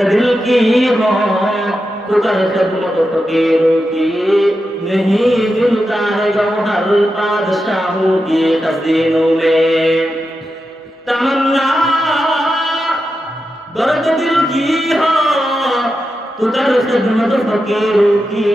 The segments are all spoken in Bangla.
दिल की हो कुकर खिदमत फकीरों की नहीं मिलता है गौहर बादशाहों की खजीनों में तमन्ना दर्द दिल की हो कुकर खिदमत फकीरों की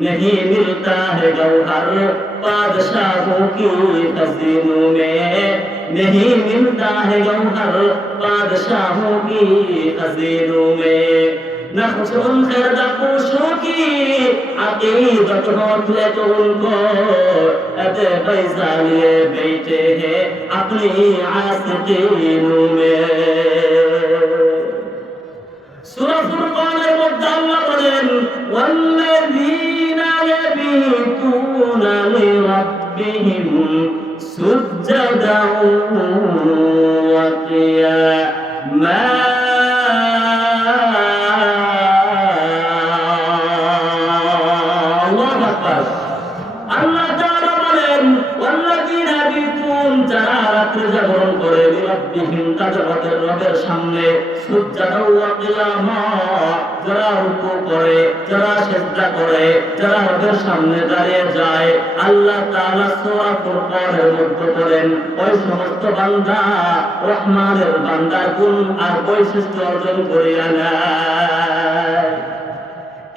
नहीं मिलता है गौहर बादशाहों की खजीनों में नहीं मिलता है गौहर बादशाहों की खजीनों में नक्श उन खिरदपोशों की अकीदत होती है तो उनको अदे पैसा लिए बैठे हैं अपनी आस्तीनों में सूरह फुरकाনের মধ্যে আল্লাহ বলেন ওয়াল্লাযীনা ইয়াবিতুনা লিরাব্বিহিম সুজদাও ওয়া কিয়ামা আল্লাহু আকবার আল্লাহ তাআলা বলেন ওয়াল্লাযীনা ইয়াবিতুন যারা রাত্রি জাগরণ করে লিরাব্বিহিম তাদের রবের সামনে সুজদাও ওয়া কিয়ামা যারা রুকু করে যারা সিজদা করে যারা রবের সামনে দাঁড়িয়ে যায় আল্লাহ তাআলা সূরা ফুরকানের মধ্যে বলেন ওই সমস্ত বান্দা রহমানের বান্দার গুণ আর বৈশিষ্ট্য অর্জন করিয়া নেয়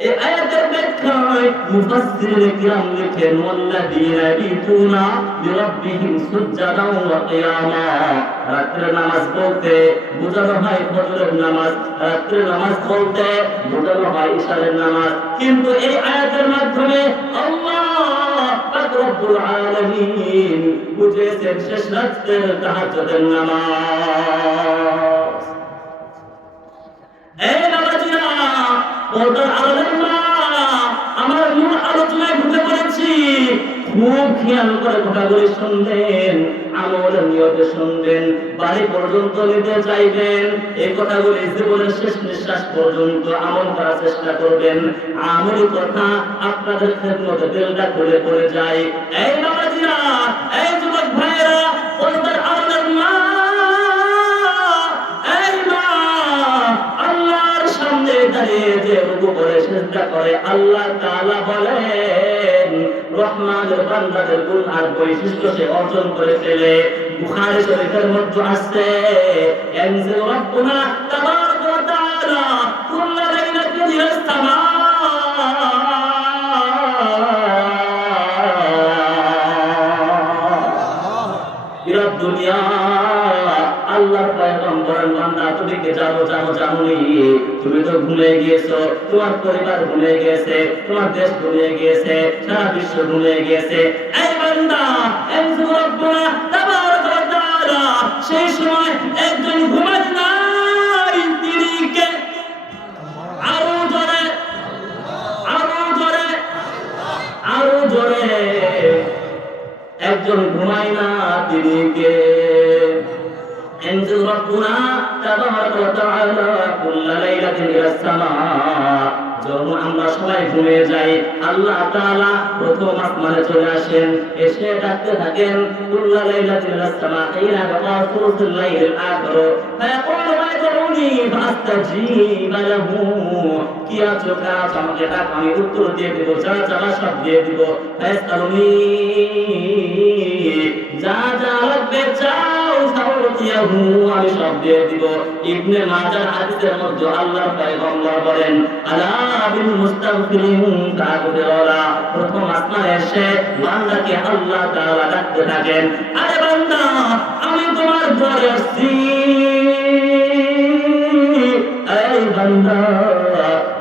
এই আয়াতের ব্যাখ্যায় মুফাসসিরিনে কিরাম লিখেন ওয়াল্লাযীনা ইয়াবিতুনা লিরাব্বিহিম সুজদাও ওয়া কিয়ামা রাত্রে নামাজ পড়তে বোঝানো হয় ফজরের নামাজ রাত্রে নামাজ পড়তে বোঝানো হয় ইশারের নামাজ কিন্তু এই আয়াতের মাধ্যমে আল্লাহ পাক রব্বুল আলামিন বুঝিয়েছেন শেষ রাতের তাহাজ্জুদের নামাজ এই নামাজিরা পর্দার আড়ালের মা আমার মূল আলোচনায় ঢুকে পড়েছি খুব খেয়াল করে কথাগুলি শুনবেন আমলের নিয়তে শুনবেন বাড়ি পর্যন্ত নিতে চাইবেন এই কথাগুলি জীবনের শেষ নিঃশ্বাস পর্যন্ত আমল করার চেষ্টা করবেন আমলি কথা আপনাদের খেদমতে দিলটা খুলে পড়ে যায় এই বাবাজিরা এই যুবক ভাইয়েরা পর্দার আড়ালের মা দাঁড়িয়ে যে রুকু করে সিজদা করে আল্লাহ তাআলা বলেন রহমানের বান্দাদের গুণ আর বৈশিষ্ট্য সে অর্জন করে ফেলে বুখারী শরীফের মধ্যে আছে ইয়ানজিলু রাব্বুনা তাবারাকা ওয়া তাআলা কুল্লা লাইলাতিন ইলাস সামা ইলা দুনিয়া আল্লাহর পয়গম্বর বান্দা তুমি কে জানোনি তুমি তো ভুলে গিয়েছো তোমার পরিবার ভুলে গিয়েছে তোমার দেশ ভুলে গিয়েছে সারা বিশ্ব ভুলে গিয়েছে এই বান্দা ইয়ানজিলু রাব্বুনা তাবারাকা ওয়া তাআলা সেই সময় একজন ঘুমায় নাই তিনি কে আরো জোরে একজন ঘুমায় না তিনি কে ينزل ربنا تبارك وتعالى كل ليلة إلى السماء যখন আমরা সবাই ঘুমিয়ে যাই আল্লাহ তাআলা প্রথম আসমানে চলে আসেন এসে ডাকতে থাকেন কুল্লা লাইলাতিন ইলাস সামা ইলা বাকাসুল লাইলিল আখির ফায়াকুলু মা'দুনি ফাস্তাজিব লাহু কি আছো কাজ আমাকে ডাক আমি উত্তর দিয়ে দেব যা চাওয়া সব দিয়ে দিব ফায়াসআলুনি যা যা লাগবে চাও সাউতিয়াহু আমি সব দিয়ে দিব ইবনে মাজাহ হাদিসের মধ্যে আল্লাহর পয়গম্বর বলেন আলা বিল মুস্তাগফিরিন তাগফিরুলা প্রথম আসমানে এসে বান্দাকে আল্লাহ তাআলা ডাকতে থাকেন আরে বান্দা আমি তোমার ঘরে আসছি এই বান্দা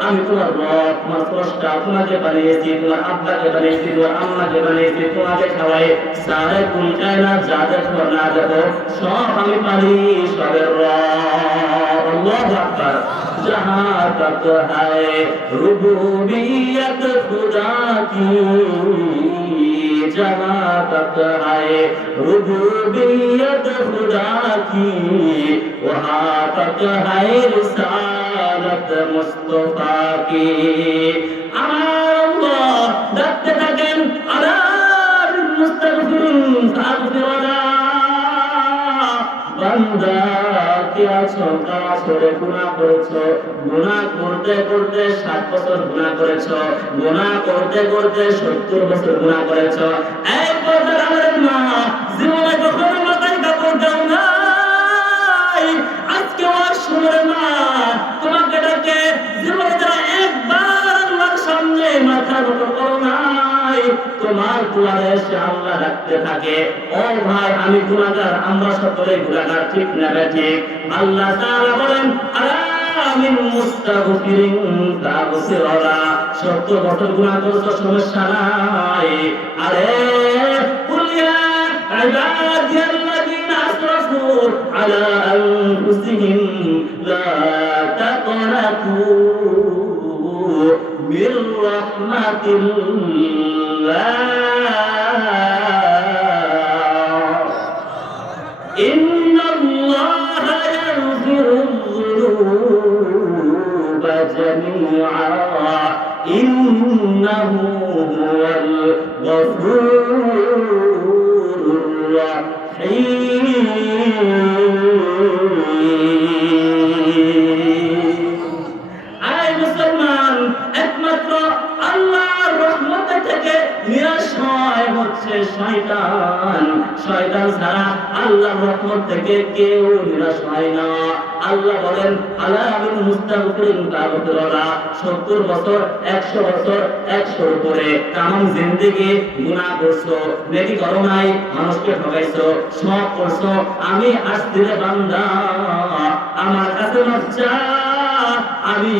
আমি তোমার রব তোমার স্রষ্টা তোমাকে বানিয়েছি তোমার আব্বাকে বানিয়েছি তোমার আম্মাকে বানিয়েছি তোমাকে খাওয়াই সারে কুল কায়নাত যা দেখো না দেখো সব আমি পারি সবের রব আল্লাহু আকবার जहाँ तक है रुबूबियत खुदा की जहाँ तक है रुबूबियत खुदा की वहाँ तक है रिसालत मुस्तफा की अल्लाह डरते थकेन अला मुस्तगफिरिन फागफिर ला बंदा আছো কাজ করে গুনাহ করেছো, গুনাহ করতে করতে 60 বছর গুনাহ করেছো, গুনাহ করতে করতে 70 বছর গুনাহ করেছো। এই পর্দার আমাদের মা জীবনে কখনো মাথায় কাপড় দাও নাই, আজকে ওয়াশরুমের মা তোমাকে ডাকে জীবনে যারা একবার আল্লাহর সামনে মাথা নত করো নাই, তোমার দুয়ারে এসে আল্লাহ ডাকতে থাকে, ও ভাই আমি গুনাহগার, আমরা সকলে গুনাহগার, ঠিক না ঠিক? আল্লাহ তাআলা বলেন আলা মিন মুস্তাগফিরিন তাগফিরলা, 70 বছর গুনাহ করেছো সমস্যা নাই, আরে কুলিয়া ইবাদিয়াল্লাযিনা আসরাফু আলা আনফুসিহিম লা তাকনাতু মির রাহমাতিল্লাহ ইন্নাল্লাহা ইয়াগফিরুয-যুনুবা জামিআ ইন্নাহু হুয়াল গফুরুর রাহিম। আয় মুসলমান, একমাত্র আল্লাহর রহমত থেকে নিরাশ হয় হচ্ছে শয়তান। শয়তান ছাড়া আল্লাহর রহমত থেকে কেউ নিরাশ হয় না। আল্লাহ বলেন আলা মিন মুস্তাগফিরিন তাগফিরলা, 70 বছর 100 বছর 100 উপরে তামাম জিন্দেগি গুনাহ করছো, নেকি করো নাই, মানুষকে ঠকাইছো, সব করছো, আমি আসছি রে বান্দা আমার কাছে মাফ চা, আমি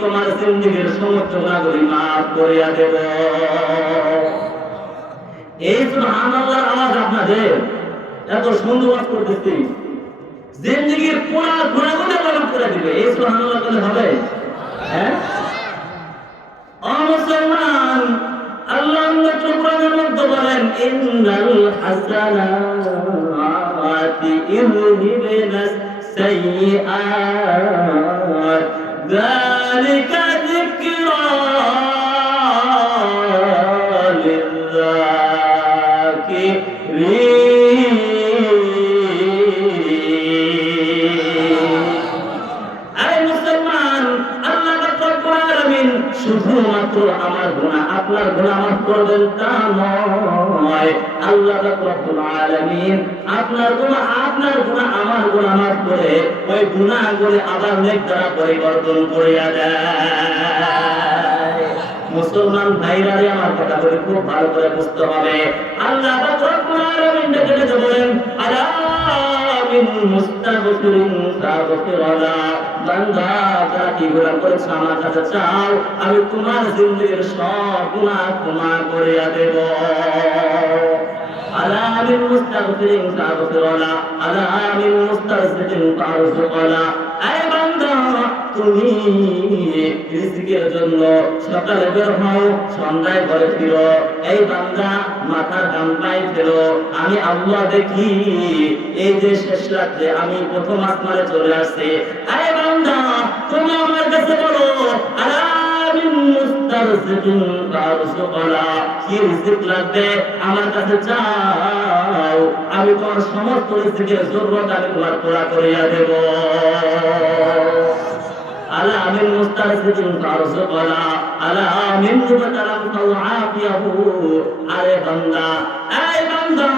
তোমার জিন্দেগির সমস্ত গুনাহগুলি মাফ করিয়া দেব। এই সুবহানাল্লাহর আওয়াজ আপনাদের এত সুন্দর ওয়াজ করতেছি, জিন্দেগির পুরা গুনাহগুলো মাফ করে দিবে, এই সুবহানাল্লাহ বলে হবে? হ্যাঁ ও মুসলমান, আল্লাহ কোরআনের মধ্যে বলেন ইন্নাল হাসানাতি ইউযহিবনাস সাইয়্যাত যালিকা যিকরা লিয-যাকিরিন। আরে মুসলমান, আল্লাহ রাব্বুল আলামিন শুধুমাত্র আমার গুনাহ আপনার গুনাহ মাফ করবেন তা নয়, আল্লাহ রাব্বুল আলামিন আপনার গুনাহ আমার গুনাহ মাফ করে ওই গুনাহগুলো আবার নেক দ্বারা পরিবর্তন করিয়া দেয়। মুসলমান ভাইরা আমার কথাগুলো খুব ভালো করে বুঝতে হবে। আল্লাহ রাব্বুল আলামিন ডেকে বলেন আলা মিন মুস্তাগফিরিন তাগফিরলা, বান্দা যারা কি গুনাহ করেছো আমার কাছে চাও, আমি তোমার জিন্দেগির সব গুনাহ ক্ষমা করিয়া দেব। আলা মিন মুস্তাগফিরিন তাগফিরলা আলা মিন মুস্তাগফিরিন তারযুকলা। এই বান্দা তুমি রিজিকের জন্য সকালে বের হও, সন্ধ্যায় ঘরে ফিরো। এই বান্দা মাথার ঘাম পায়ে ফেলো, আমি আল্লাহ দেখি। এই যে শেষ রাত্রে আমি প্রথম আসমানে চলে আসছি, এই বান্দা তুমি আমার কাছে বলো আলা মিন মুস্তাগফিরিন তারযুকলা, কি রিজিক লাগবে আমার কাছে চাও, আমি তোমার সমস্ত রিজিকের জরুরত আমি তোমার পুরা করিয়া দেব। আলা মিন মুস্তাগফিরিন তারযুকলা আলা মিন মুবতালাম তাওআফিয়াহু। আরে বান্দা, এই বান্দা,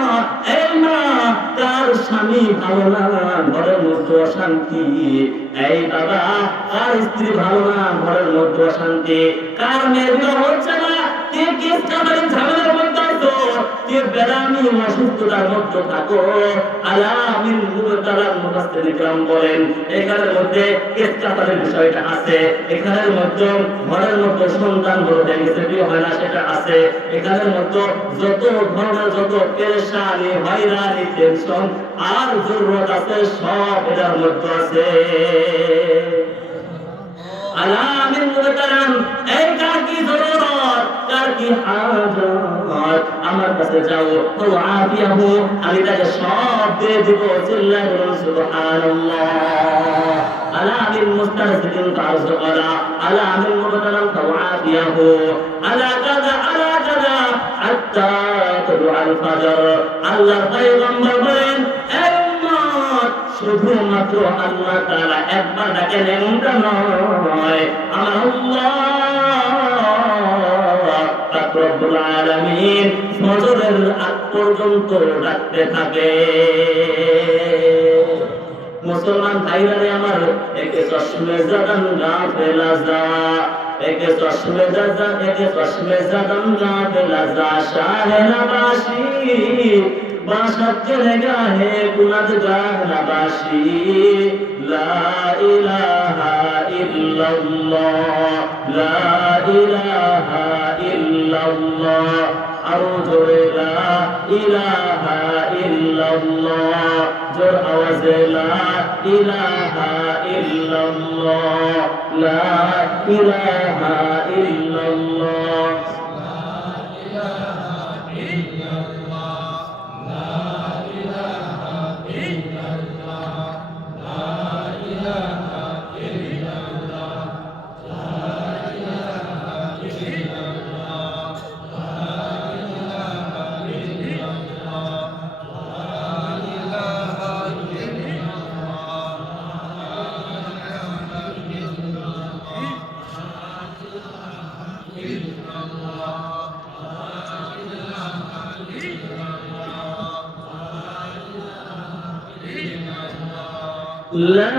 এই মা কার স্বামী ভালো না ঘরের মধ্যে অশান্তি, এই বাবা কার স্ত্রী ভালো না ঘরের মধ্যে অশান্তি, কার মেয়ের বিয়ে হচ্ছে না, কে কেস কাটারি ঝামেলার মধ্যে আছো, কে বেরামি অসুস্থতার মধ্যে থাকো। আলা মিন মুবতালাম মুফাসসিরিন کرام বলেন এখানের মধ্যে কেস কাটারির বিষয়টা আছে, এখানের মধ্যে ঘরের মধ্যে সন্তান বলতে গেছে বিয়ে হয় না সেটা আছে, এখানের মধ্যে যত ধরনের যত পেরেশানি হয়রানি টেনশন আর জরুরত আছে সব এটার মধ্যে আছে। আলা মিন মুবতালাম, এই কার কি জরুরত, কার কি হাজত, আমার কাছে যাও, তো আফিয়াহু আমি তাকে সব দিয়ে দিব। চিল্লায় বলুন সুবহানাল্লাহ। আলা মিন মুস্তাগফিরিন তারযুকলা আলা মিন মুবতালাম তাওআফিয়াহু আলা কাযা হাত্তা তাদুআল ফাজর। আল্লাহর পয়গম্বর বলেন এই উম্মত শুধুমাত্র আল্লাহ তাআলা একবার ডাকেন এমনটা নয়, আমার আল্লাহ পাক রব্বুল আলামিন ফজরের আগ পর্যন্ত ডাকতে থাকে। মুসলমান ভাইরা রে আমার, একে চশমে জাদান গাফেলা যা, একে চশমে জাদান, একে চশমে জাদান গাফেলা যা, শাহে নবাসী বাসাত চলে গাহে গুনাদ গাহনাবাসী, লা ইলাহা ইল্লাল্লাহ, লা ইলাহা ইল্লাল্লাহ, আরো জোরে লা ইলাহা ইল্লাল্লাহ, জোর আওয়াজে লা ইলাহা ইল্লাল্লাহ, লা ইলাহা ইল্লাল্লাহ। لا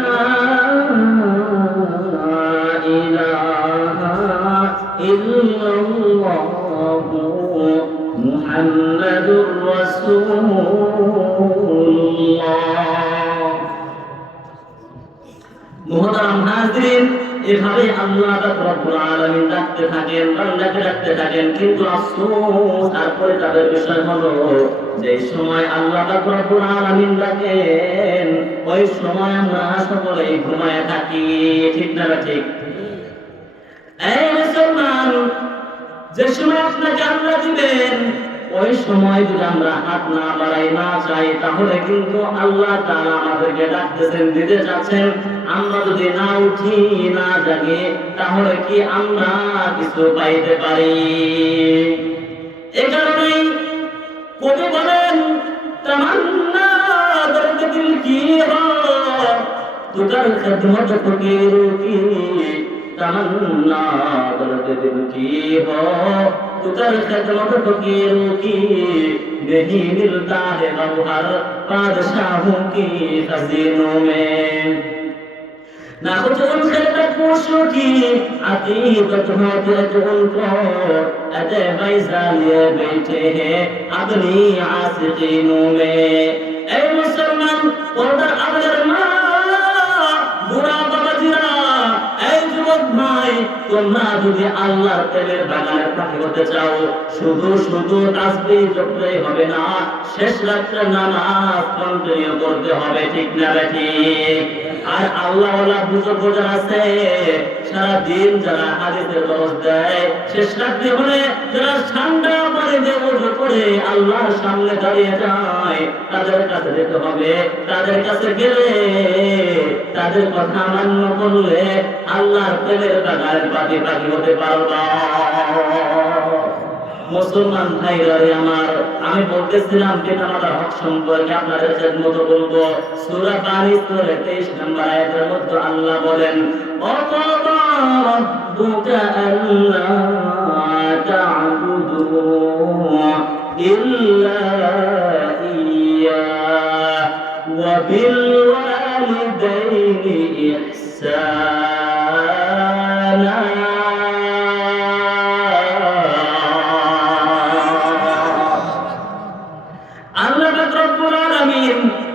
إله إلا الله محمد رسول الله। মুহতারাম হাজিরিন, এভাবে আল্লাহ রাব্বুল আলামিন ডাকতে থাকেন, বান্দাকে ডাকতে থাকেন, কিন্তু আফসোস তারপরে তাদের বিষয় হলো যে সময় আল্লাহ রাব্বুল আলামিন ডাকেন ওই সময় আমরা সকলেই ঘুমায় থাকি। ঠিক না ঠিক? এই মুসলমান, যে সময় আপনাকে আল্লাহ দিবেন ওই সময় যদি আমরা হাত না বাড়াই না চাই, তাহলে কিন্তু আল্লাহ তাআলা আমাদেরকে ডাকতেছেন, দিতে যাচ্ছেন। আমরা যদি না উঠি না জাগি, তাহলে কি আমরা কিছু পাইতে পারি? এই কারণেই কবি বলেন, তামান্না দর্দ দিল কি হো তুকার খিদমত ফকির কি, তামান্না দর্দ দিল কি হো तुकर खिदमत फकीरों की, नहीं मिलता है गौहर बादशाहों की खजीनों में। ना कुछ उनसे तपूछो की अतीकत होते जो उनको अदे बैसा लिए बैठे हैं अपनी आशिकीनों में। ऐ मुसलमान उधर अगर माँ बुरा बाबा এই যুবক ভাই, তোমরা যদি আল্লাহর প্রেমের বাগানের পাখি হতে চাও, শুধু শুধু তাসবিহ জপলেই হবে না, শেষ রাত্রে নামাজ কন্টিনিউ করতে হবে। ঠিক না ঠিক? আর আল্লাহ ওয়ালা বুজুর্গ যারা আছে, সারা দিন যারা হাদিসের দরস দেয়, শেষ রাত্রে হলে যারা ঠান্ডা পানিতে ওযু করে আল্লাহর সামনে দাঁড়িয়ে যায়, তাদের কাছে যেতে হবে। তাদের কাছে গেলে, তাদের কথা মান্য করলে আল্লাহর প্রেমের বাগানের পাখি হতে পারবা। মুসলমান ভাইরা রে আমার, আমি বলতেছিলাম পিতামাতার হক সম্পর্কে আপনাদের খেদমত বলবো। সূরা বানী সূরা 23 নম্বর আয়াতের মধ্যে আল্লাহ বলেন, ওয়াকাদা রাব্বুকা আল্লা তা'বুদু ইল্লা ইয়্যা ওয়া বিল ওয়ালিদাইনি ইহসানা।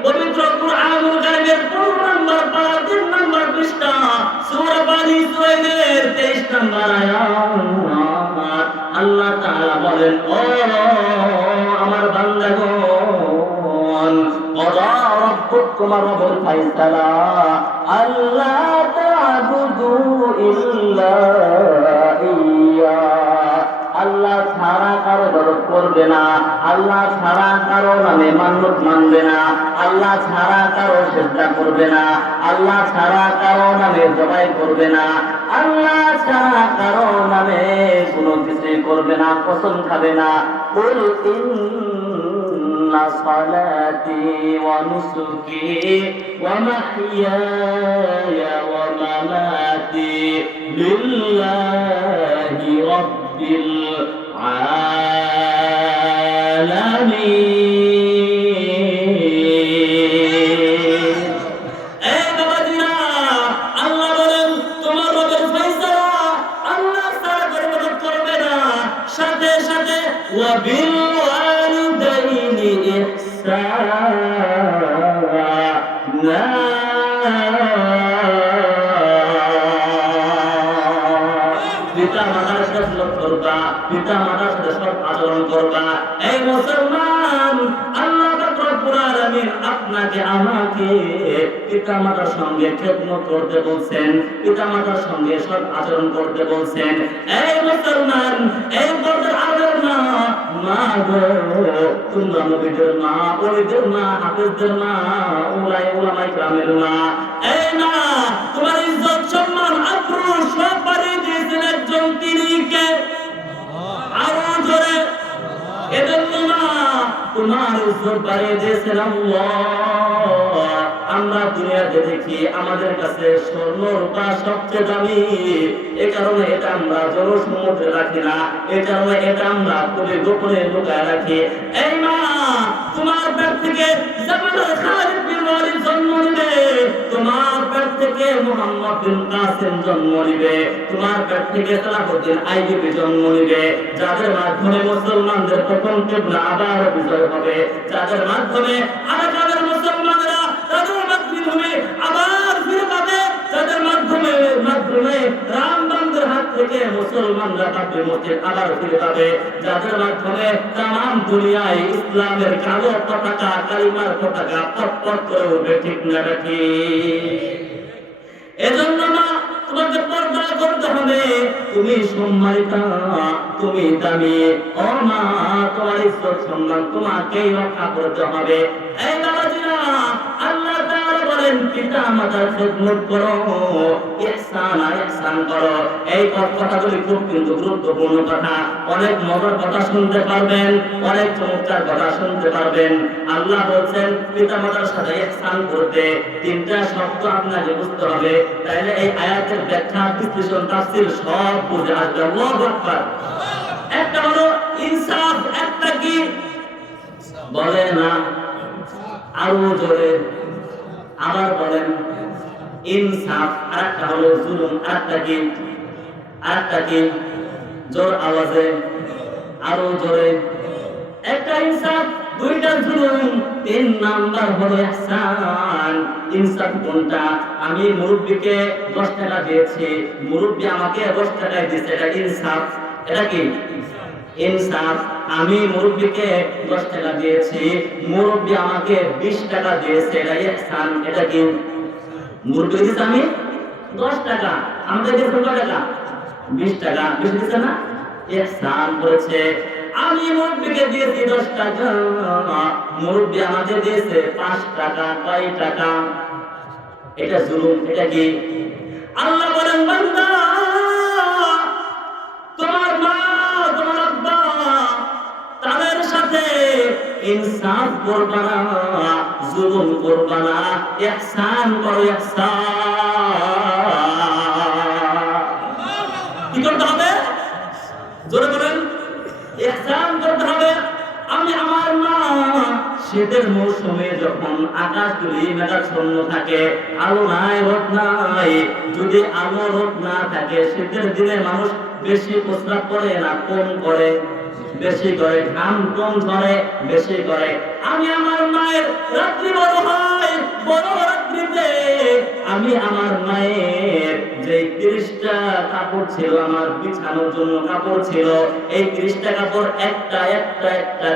পবিত্র কুরআনুল কারীমের 15 নম্বর পারা 3 নম্বর পৃষ্ঠা সূরা বানী সূরা 23 নম্বর আয়াত আল্লাহ তাআলা বলেন, ও আমার বান্দাগণ, ক্বাদা রাব্বুক, তোমার রবের ফয়সালা, আল্লা তা'বুদু ইল্লা ইয়্যা, আল্লাহ ছাড়া কারো ইবাদত করবে না, আল্লাহ ছাড়া কারো নামে মান্যত মানবে না, আল্লাহ ছাড়া কারো সিজদা করবে না, আল্লাহ ছাড়া কারো নামে জবাই করবে না, আল্লাহ ছাড়া কারো নামে কোনো কিছু করবে না, কসম খাবে না। কুল ইন্না সালাতি ওয়া নুসুকি ওয়া মাহইয়ায়া ওয়া মামাতি লিল্লাহি রাব্বিল আলামিন। এই বাবাজিরা, আল্লাহ বলেন তোমার রবের ফয়সালা আল্লাহ ছাড়া পরিবর্তন করবে না। সাথে সাথে ওয়া বিল ওয়ালিদাইনি ইহসানা, পিতা মাতার সাথে সৎ করবা, পিতা মাতার সাথে সৎ আচরণ করবা। এই মুসলমান, আল্লাহ রব্বুল আলামিন আপনাকে আমাকে পিতা মাতার সঙ্গে খেদমত করতে বলছেন, পিতা মাতার সঙ্গে সৎ আচরণ করতে বলছেন। এই মুসলমান, এই বড়দের আলের মা, মা গো, তোমরা নবীদের মা, ওলিদের মা, হাফেজদের মা, উলামায়ে কেরামের মা। এই মা, তোমার ইজ্জত সম্মান আবরু সব বাড়িয়ে দিয়েছেন একজন, তিনি কে? আরো জোরে। এজন্য মা, তোমার ইজ্জত বাড়িয়ে দিয়েছেন আল্লাহ। আমরা দুনিয়াতে দেখি আমাদের কাছে স্বর্ণ রূপা সবচেয়ে দামি, এ কারণে এটা আমরা জনসমুদ্রে রাখি না, এ কারণে এটা আমরা খুবই গোপনে লুকায় রাখি। এই মা, তোমার পেট থেকে জামানুল খালিদ বিন ওয়ালিদ জন্ম নিবে, তোমার পেট থেকে মুহাম্মদ বিন কাসিম জন্ম নিবে, তোমার পেট থেকে সালাহুদ্দিন আইয়ুবী জন্ম নিবে, যাদের মাধ্যমে মুসলমানদের প্রথম কিবলা আবার বিজয় হবে, যাদের মাধ্যমে আরাকানের মুসলমানরা তাদের মাতৃভূমি আবার ফিরে পাবে, যাদের মাধ্যমে রামবান্ধের হাত থেকে মুসলমানরা বাবরি মসজিদ আবার ফিরে পাবে, যাদের মাধ্যমে তাম দুনিয়ায় ইসলামের কালো পতাকা, কালিমার পতাকা পট করে উঠবে। ঠিক না ঠিক? এজন্য না, তোমাকে পর্দা করতে হবে। তুমি সম্মানিতা, তুমি দামি। ও মা, তোমার ইজ্জত সম্মান তোমাকেই রক্ষা করতে হবে। এই বাবাজিরা, আল্লাহ তাআলা বলেন পিতা মাতার খেদমত করো, ইহসান করো। এই কথাগুলি খুব কিন্তু গুরুত্বপূর্ণ কথা। অনেক মজার কথা শুনতে পারবেন, অনেক চমৎকার কথা শুনতে পারবেন। আল্লাহ বলছেন পিতা মাতার সাথে ইহসান করতে। তিনটা শব্দ আপনাকে বুঝতে হবে, তাহলে এই আয়াতের ব্যাখ্যা, বিশ্লেষণ, তাফসীর সব বুঝে আসবে। আল্লাহু আকবার। একটা হলো ইনসাফ, একটা কি বলে না, আরো জোরে আবার বলেন ইনসাফ। আর একটা হলো জুলুম, আরেকটা কি জোর আওয়াজে আরো জোরে। একটা ইনসাফ, দুইটা জুলুম, তিন নাম্বার হলো ইহসান। ইনসাফ কোনটা? আমি মুরব্বিকে 10 টাকা দিয়েছি, মুরব্বি আমাকে 10 টাকা দিয়েছে, এটা ইনসাফ। এটা কি ইনসাফ? আমি মুরব্বিকে 10 টাকা দিয়েছি, মুরব্বি আমাকে 20 টাকা দিয়েছে, এটা ইহসান। এটা কি? মুরব্বি দিয়েছে আমি 10 টাকা, আমাকে দিয়েছে কত টাকা? 20 টাকা। বেশি দিয়েছে না? ইহসান করেছে। আমি মুরব্বিকে দিয়েছি 10 টাকা, মুরব্বি আমাকে দিয়েছে 5 টাকা। কয় টাকা? এটা জুলুম। এটা কি? আল্লাহ বলেন বান্দা, তোমার মা, তোমার আব্বা, তাদের সাথে ইনসাফ করবা না, জুলুম করবা না, ইহসান করো। কি করতে হবে? জোরে বলেন। ইহসান করতে হবে। আমি আমার মা, শীতের মৌসুমে যখন আকাশগুলি মেঘাচ্ছন্ন থাকে, আলো নাই, রোদ নাই, যদি আলো রোদ না থাকে, শীতের দিনে মানুষ বেশি প্রস্রাব করে না কম করে? বেশি করে। ঘাম কম ঝরে, বেশি করে। আমি আমার মায়ের রাত্রি বড় হয়, বড় রাত্রিতে আমি আমার মায়ের যে 30টা কাপড় ছিল, আমার বিছানোর জন্য কাপড় ছিল, এই 30টা কাপড় একটা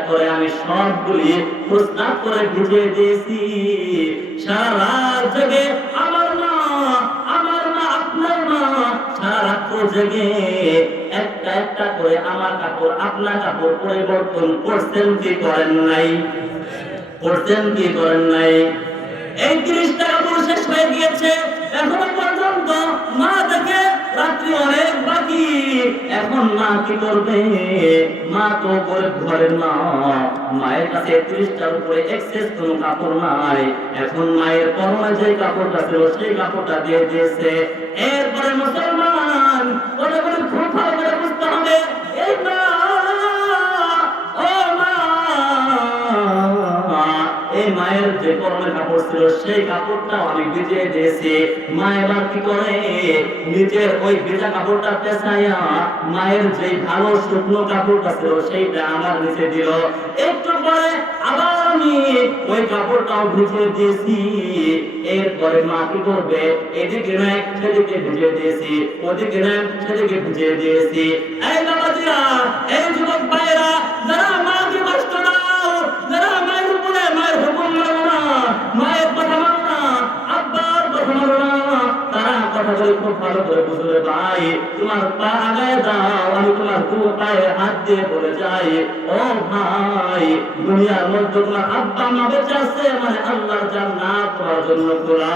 করে আমি সবগুলি প্রস্তাব করে ভিজিয়ে দিয়েছি। সারা রাত জেগে আমার মা, আপনার মা সারা রাত জেগে একটা করে আমার কাপড়, আপনার কাপড় পরিবর্তন করছেন কি করেন নাই? করছেন কি করেন নাই? এই 30টা কাপড় শেষ হয়ে গিয়েছে, এখনো পর্যন্ত মা দেখে রাত্রি অনেক বাকি, এখন মা কি করবে? মা তো ঘরের মা, মায়ের কাছে 30টার উপরে এক্সেস কোনো কাপড় নাই। এখন মায়ের পরনে যে কাপড়টা ছিল সেই কাপড়টা দিয়ে দিয়েছে। এরপরে মুসলমান ওটা করে খুব ভালো করে বুঝতে হবে, এই মা, ও মা, এই মায়ের যে পরনের কাপড় ছিল সেই কাপড়টাও আমি ভিজিয়ে দিয়েছি। মা এবার কি করে? নিজের ওই ভেজা কাপড়টা পেছাইয়া মায়ের যে ভালো শুকনো কাপড়টা ছিল সেইটা আমার নিচে দিল। একটু পরে আবার আমি ওই কাপড়টাও ভিজিয়ে দিয়েছি। এরপরে মা কি করবে? এদিকে নয় সেদিকে ভিজিয়ে দিয়েছি, ওদিকে নয় সেদিকে ভিজিয়ে দিয়েছি। এই বাবাজিরা, এই যুবক ভাইয়েরা, যারা মাকে কষ্ট দাও, যারা মায়ের উপরে মায়ের হুকুম মানো না, মায়ের কথা মানো না, আব্বার কথা মানো না, তারা কথা বলে খুব ভালো করে বুঝলে ভাই, তোমার পা আগায় দাও, আমি তোমার পায়ে হাত দিয়ে বলে যাই, ও ভাই, দুনিয়ার মধ্যে তোমার আব্বা মা বেঁচে আছে মানে আল্লাহর জান্নাত তোমার জন্য খোলা।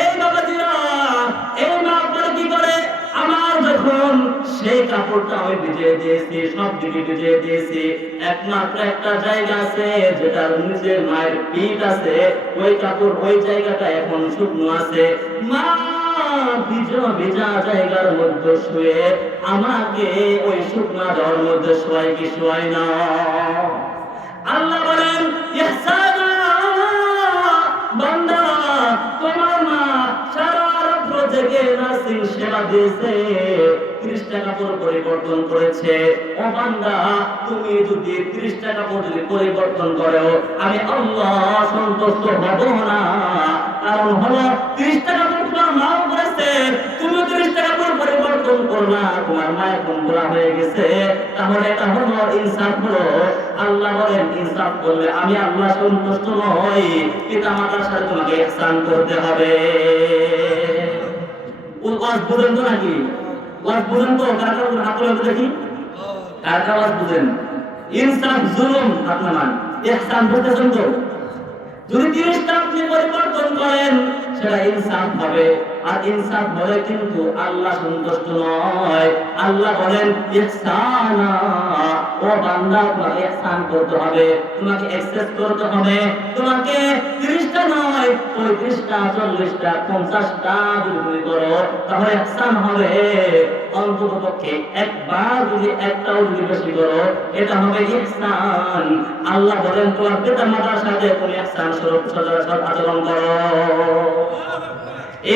এই বাবাজিরা, এই মা আপনারা কি করে? আমার যখন সেই কাপড়টা আমি ভিজিয়ে দিয়েছি, সব দিকে ভিজিয়ে দিয়েছি, একমাত্র একটা জায়গা আছে যেটার নিচে মায়ের পিঠ আছে, ওই কাপড় ওই জায়গাটা এখন শুকনো আছে। মা ভিজা জায়গার মধ্যে শুয়ে আমাকে ওই শুকনা দেওয়ার মধ্যে শোয়াই কি শোয়াই না? আল্লাহ বলেন, বান্দা, তোমার মা সারা রাত্র জেগে নার্সিং সেবা দিয়েছে, 30টা কাপড় পরিবর্তন করেছে। ও বান্দা, তুমি যদি 30টা কাপড় যদি পরিবর্তন করো, আমি আল্লাহ সন্তুষ্ট হব না। কারণ হলো 30টা কাপড় তোমার মাও করেছে, তুমি 30টা কাপড় পরিবর্তন করলা, তোমার মা এখন বুড়া হয়ে গেছে, তাহলে এটা হলো ইনসাফ হলো। আল্লাহ বলেন, ইনসাফ করলে আমি আল্লাহ সন্তুষ্ট নই, পিতা মাতার সাথে তোমাকে ইহসান করতে হবে। ওয়াজ বুঝেন তো নাকি? ওয়াজ বুঝেন তো? কার কার হাত তুলে দেখি, কার কার ওয়াজ বুঝেন? ইনসাফ জুলুম আপনার মান, ইহসান বুঝতেছেন তো? যদি 30টা আপনি পরিবর্তন করেন সেটা ইনসাফ হবে, আর ইনসাফ হলে কিন্তু আল্লাহ সন্তুষ্ট নয়। আল্লাহ বলেন, ইহসানা, ও বান্দা, তোমাকে ইহসান করতে হবে, তোমাকে এক্সেস করতে হবে, তোমাকে 30টা নয় 35টা 40টা 50টা যদি তুমি করো তাহলে ইহসান হবে। অন্তত পক্ষে একবার যদি একটাও যদি বেশি করো এটা হবে ইহসান। আল্লাহ বলেন, তোমার পিতা মাতার সাথে তুমি ইহসান স্বরূপ আচরণ করো।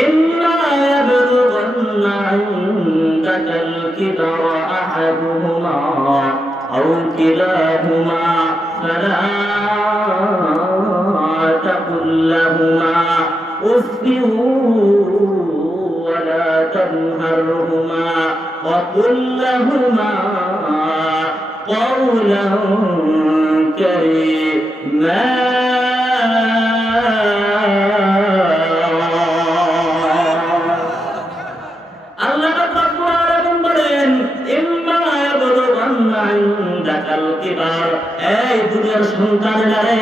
إما يبلغن عندك الكبر أحدهما أو كلاهما فلا تقل لهما أف ولا تنهرهما وقل لهما قولا كريما। এই দুনিয়ার সন্তানেরা রে,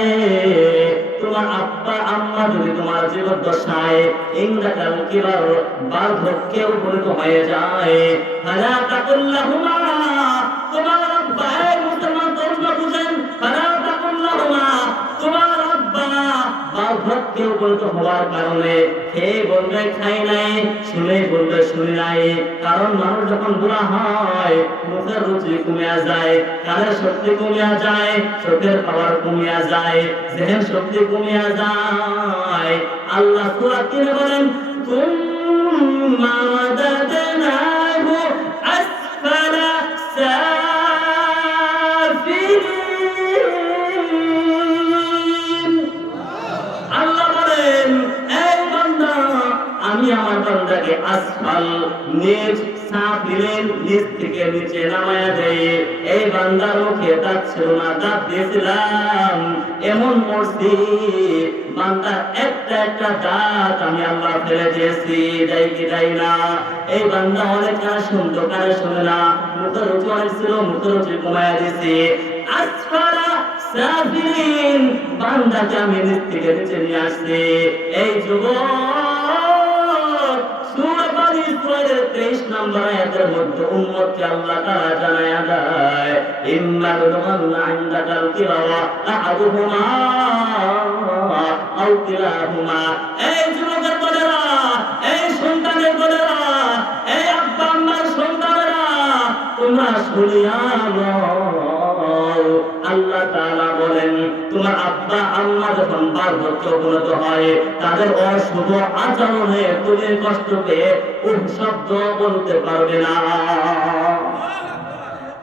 তোমার আব্বা আম্মা যদি তোমার জীবদ্দশায় ইনদাকাল কিবার বার্ধক্যে উপনীত হয়ে যায়, ফালা তাকুল্লাহুমা, তোমার আব্বা, এই মুসলমান তরুণ বুঝেন, ফালা তাকুল্লাহুমা, তোমার আব্বা বার্ধক্যে উপনীত হওয়ার কারণে খেয়ে বলবে খাই নাই, শুনে বলবে শুনি নাই। কারণ মানুষ যখন বুড়া হয় মুখের রুচি কমিয়া যায়, কানের শক্তি কমিয়া যায়, চোখের পাওয়ার কমিয়া যায়, জেহেন শক্তি কমিয়া যায়। আল্লাহ সূরা 3 বলেন, তুম্মা দাদনাহু আসফালা সাফিলিন। আল্লাহ বলেন, এই বান্দা, আমি আমার বান্দাকে আসফাল নিজ সাফিলিন, নিচ থেকে নিচে নামায়া দেই। এই বান্দার মুখে দাঁত ছিল না, দাঁত দিয়েছিলাম, এমন মরছি বান্দার একটা একটা দাঁত আমি আল্লাহ ফেলে দিয়েছি, যাই কি যাই না। এই বান্দা অনেক কানে শুনতো, কানে শুনে না, মুখের রুচি অনেক ছিল, মুখের রুচি কমায়া দিয়েছি। আসফালা সাফিলিন, বান্দাকে আমি নিচ থেকে নিচে নিয়ে আসছি। এই যুবক, সূরা বানী সূরার 23 নম্বর আয়াতের মধ্যে উম্মতকে আল্লাহ তাআলা জানায়া দেয় ইম্মা বিলগান্না ইনদাকাল কিবারা আহাদুহুমা আও কিলাহুমা। এই যুবকের বলেরা, এই সন্তানের বলেরা, এই আব্বা আম্মার সন্তানেরা, তোমরা শুনিয়া নাও, আল্লাহ তাআলা বলেন তোমার আব্বা আম্মা যখন বার্ধক্যে উপনীত হয় তাদের অশুভ আচরণে তুমি কষ্ট পেয়ে শব্দ বলতে পারবে না।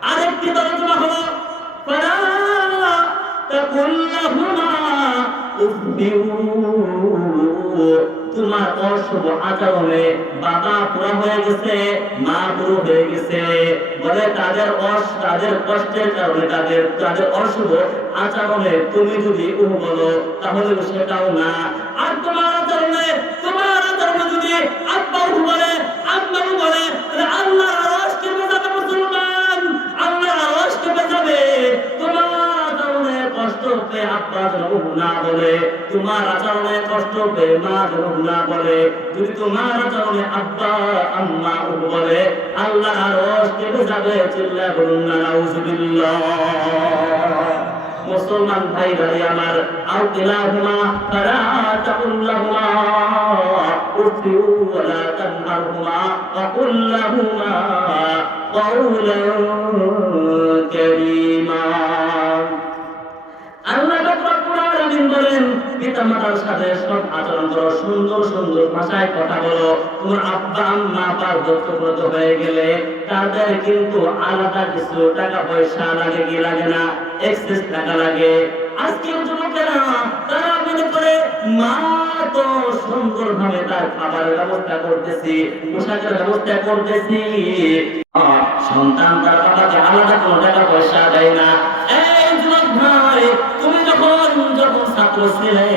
আরেকটি তর্জমা হলো ফালা তাকুল লাহুমা উফবিউ। তোমার অশুভ আচরণে বাবা পুরা হয়ে গেছে, মা পুরো হয়ে গেছে, বলে তাদের কষ্টের কারণে তাদের অশুভ আচরণে তুমি যদি বলো তাহলে সেটাও না। আর তোমার আচরণে যদি আব্বা বলে আম্মা বলে আল্লাহ আরশ কেঁপে যাবে মুসলমান, আল্লাহ আরশ কেঁপে যাবে। তোমার আচরণে কষ্ট পেয়ে আব্বা যেন না বলে, তোমার আচরণে কষ্ট পেয়ে মা যেন না বলে। যদি তোমার আচরণে আব্বা আম্মা বলে আল্লাহ আরশ কেঁপে যাবে। চিল্লায়া বলুন না নাউজুবিল্লাহ। মুসলমান ভাই ভাই আমার, আও কিলাহুমা ফালা তাকুল লাহুমা উফিউ ওয়ালা তানহারহুমা ওয়া কুল লাহুমা কাওলান কারীমা। আল্লাহ রাব্বুল আলামিন বলেন পিতামাতার সাথে সব আচরণ করো, সুন্দর সুন্দর ভাষায় কথা বলো। তোমার আব্বা আম্মা বার্ধক্যপ্রাপ্ত হয়ে গেলে তাদের কিন্তু আলাদা কিছু টাকা পয়সা লাগে কি লাগে না, এক্সেস টাকা লাগে। আজকের যুবকেরা তারা মনে করে মা তো সুন্দর ভাবে তার খাবারের ব্যবস্থা করতেছি, পোশাকের ব্যবস্থা করতেছি, সন্তান তার বাবাকে আলাদা কোনো টাকা পয়সা দেয় না। এই যুবক ভাই, তুমি যখন ছাত্র ছিলে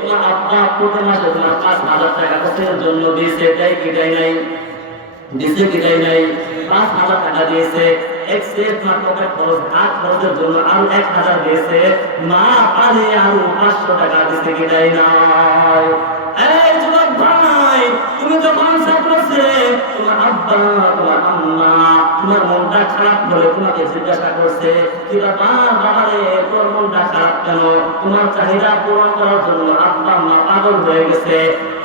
তোমার আব্বা প্রতি মাসে তোমার 5,000 টাকা খরচের জন্য দিয়েছে, তাই কি তাই নাই? দিয়েছে কি তাই নাই? 5,000 টাকা দিয়েছে। এক্সেস পকেট খরচ, হাত খরচের জন্য আরো 1,000 দিয়েছে। মা পারে আরো 500 টাকা দিয়েছে কি তাই নাই? এই যুবক ভাই, তুমি যখন ছাত্র ছিলে তোমার আব্বা তোমার আম্মা তোমার মনটা খারাপ করে তোমাকে জিজ্ঞাসা করছে কি বাবা বাবারে তোর মনটা খারাপ কেন? তোমার চাহিদা পূরণ করার জন্য আব্বা আম্মা পাগল হয়ে গেছে।